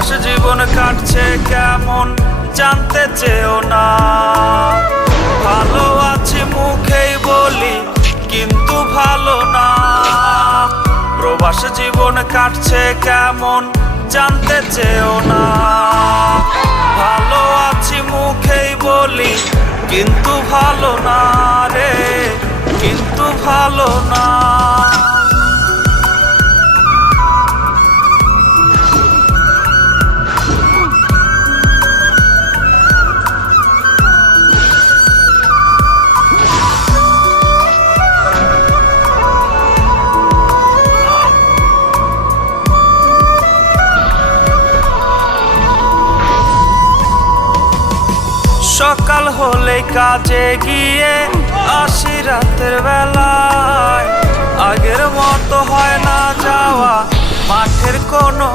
প্রবাস জীবন কাটছে কেমন জানতে চেও না। ভালো আছি মুখেই বলি কিন্তু ভালো না। প্রবাস জীবন কাটছে কেমন জানতে চেও না। ভালো আছি মুখেই বলি কিন্তু ভালো না রে, কিন্তু ভালো না। সকাল হলে কাজে গিয়ে আসি রাতের বেলায়। আগের মতো হয় না যাওয়া মাঠের কোনো